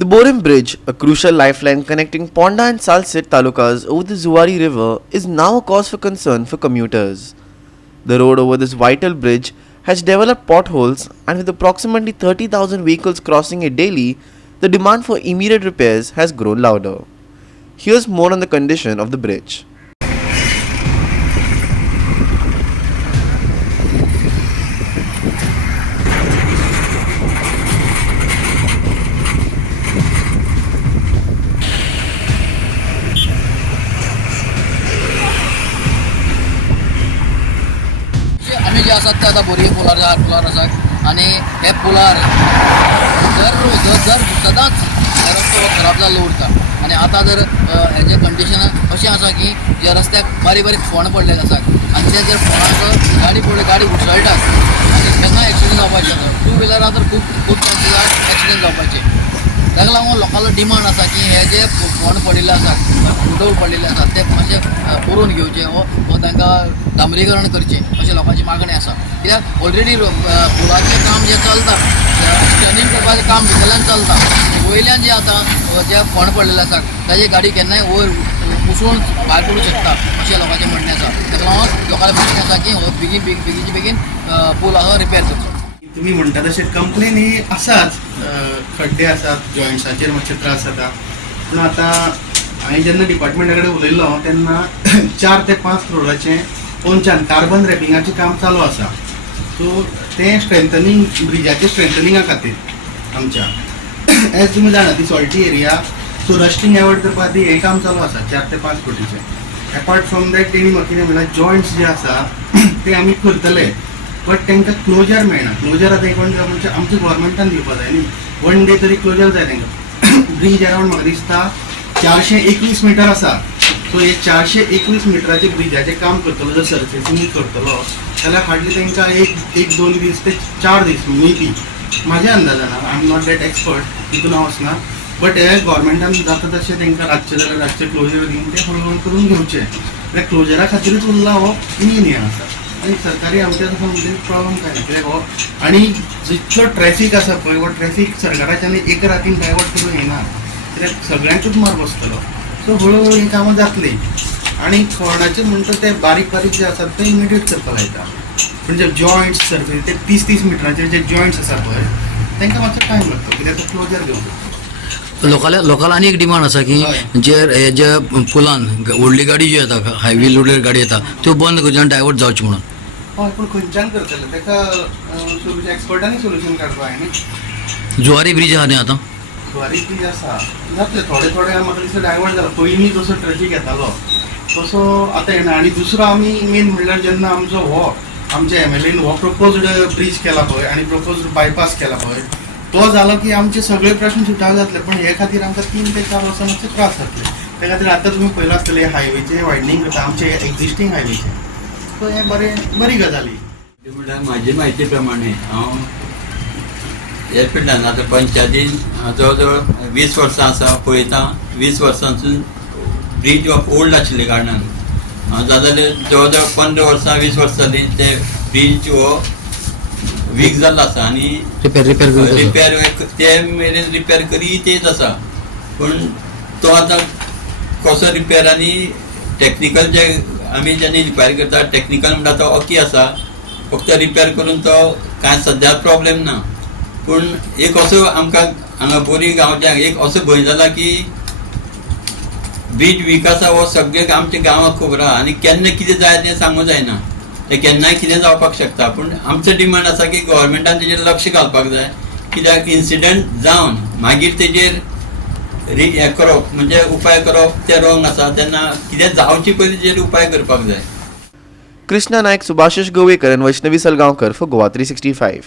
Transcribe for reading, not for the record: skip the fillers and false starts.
The Borim Bridge, a crucial lifeline connecting Ponda and Salsit talukas over the Zuari River, is now a cause for concern for commuters. The road over this vital bridge has developed potholes, and with approximately 30,000 vehicles crossing it daily, the demand for immediate repairs has grown louder. Here's more on the condition of the bridge. आम्ही जे आसात ते आता बोरी पुलार आसात आणि हे पुलार दर सदांच रस्तो खराब जाल्लो उरता आणि आता जर हेजे कंडिशन अशें आसा की जे रस्त्याक बारीक बारीक फोंड पडलेले आसात आणि ते जर फोंडाक गाडी पडली गाडी उसळटात आणि केन्ना एक्सिडेंट जावपाचे टू व्हिलरां तर खूब चान्सीस आसात एक्सिडेंट जावपाचे. ताका लागून लोकांचो डिमांड आसा की हे जे फोंड पडिल्ले आसात उडोल पडिल्ले आसात ते मातशें पुरोवन घेवचे वो तांकां डांबरीकरण करचें अशें लोकांची मागणी आसा. कित्याक ऑलरेडी पुलाचें काम जें चलता स्टॅनिंग करपाचें काम भितरल्यान चलता वयल्यान जे आतां जे फोंड पडलेले आसात ताजी गाडी केन्नाय वयर उसळून भायर पडूंक शकता अशें लोकांचें म्हणणें आसा. ताका लागून लोकांचें म्हणणें आसा की हो बेगीनचे बेगीन पूल आसा रिपेर करचो. तुम्ही म्हणता तशें कंप्लेन ही आसाच, खड्डे आसात, जॉयंट्साचेर मातशे त्रास जाता. पूण आतां हांवें जेन्ना डिपार्टमेंटा कडेन उलयल्लो तेन्ना 4 ते 5 करोडाचें पोंचान कार्बन रॅपिंगाचें काम चालू आसा. सो तें स्ट्रेंथनिंग ब्रिजाचें स्ट्रेंथनिंगा खातीर आमच्या एज तुमी जाणा ती salty area, so rusting avoid करपा खातीर हें काम चालू आसा 4 ते 5 कोटीचें. अपार्ट फ्रॉम दॅट तेणी म्हाका कितें म्हणल्यार जॉयंट्स जे आसा ते आमी करतले बट तांकां क्लोजर मेळना. क्लोजर आतां एक म्हणजे आमच्या गोवोरमेंटान दिवपा जाय न्ही, 1 डे तरी क्लोजर जाय तांकां. ब्रीज अरावंड म्हाका दिसता 421 मिटर आसा. सो हे 421 मिटराचे ब्रिजाचें काम करतलो जर सर्फेसींग करतलो जाल्यार हार्डली तांकां एक 2 दीस ते 4 दीस मेबी म्हाज्या अंदाजान. I am not that expert, तितून हांव वचना. बट हे गोवोरमेंटान जाता तशें तांकां रातचें जाल्यार रातचें क्लोजर दिवन ते हळू करून घेवचें. त्या क्लोजरा खातीरच उरला हो मेन हें आसा. आणि सरकारी आमच्या तसं म्हणजे प्रॉब्लेम काय ना कित्याक हो आणि जितलो ट्रॅफीक आसा पळय वो ट्रॅफीक सरकाराच्यान एक रातीन डायवर्ट करूं येना कित्याक सगळ्यांकूच मार बसतलो. सो हळूहळू ही कामां जातली आणि कोणाचें म्हणटा ते बारीक बारीक जे आसात ते इमिडिएट करपाक लायता. पूण जे जॉयंट्स सर्फेस ते 30 मिटराचे जे जॉयंट्स आसा पळय तांकां मातसो टायम लागता कित्याक तो क्लोजर घेवंक. लोकांना आनी एक डिमांड आसा की जे पुलान व्हडली गाडी जी येता हायवे लोडेड गाडी येता त्यो बंद करचे आनी डायवर्ट जावचे म्हणून. हय पूण खंयच्यान करतले ताका एक्सपर्टांनी सोल्युशन काडपा जाय न्ही. जुवारी ब्रिज आहा न्ही आतां जुवारी ब्रिज आसा जातले थोडे म्हाका दिसता डायवर्ट जाला. पयलीं जसो ट्रॅफीक येतालो तसो आतां येना. आनी दुसरो आमी मेन म्हणल्यार जेन्ना आमचो हो आमच्या MLAन हो प्रपोज्ड ब्रिज केला पळय आनी प्रपोज्ड बायपास केला पळय तो जालो की आमचे सगळे प्रश्न सुटाव जातले. पण हे खातीर आमकां 3 ते 4 वर्सां मातशे त्रास जातले. त्या खातीर आतां तुमी पळयलां आसतलें हायवेचें वायडनींग करता आमचे एक्झिस्टींग हायवेचें. सो हें बरी गजाली. म्हणल्यार म्हाजे म्हायती प्रमाणे हांव एअरफिल्डान आतां पंचायतीन जवळ जवळ 20 वर्सां आसा पळयता. 20 वर्सांसून ब्रीज ऑफ ओल्ड आशिल्ले कारणान जाल्यार जवळ जवळ 15 वर्सां 20 वर्सां जालीं ते ब्रीज हो वीक जाल्लो आसा आनी रिपेर ते मेरेन रिपेर करी तेच आसा. पूण तो आतां कसो रिपेर आनी टॅक्निकल जे आमी जेन्ना इन्क्वायरी करता टॅक्निकल म्हणटा तो ओके आसा फक्त रिपेर करून तो कांय सद्या प्रॉब्लेम ना. पूण एक असो आमकां हांगा बोरी गांवच्या एक असो भंय जाला की ब्रीज वीक आसा हो सगळे आमच्या गांवाक खबर आहा आनी केन्ना कितें जाय तें सांगूं जायना. ते केन्नाय कितें जावपाक शकता. पूण आमचो डिमांड आसा की गोवोरमेंटान तेजेर लक्ष घालपाक जाय कित्याक इन्सिडंट जावन मागीर तेजेर हें करप म्हणजे उपाय करप तें रॉंग आसा. तेन्ना कितें जावचे पयलीं तेजेर उपाय करपाक जाय. कृष्णा नायक, सुभाशीश Govekar and Vaishnavi Salgaonkar for Goa 365.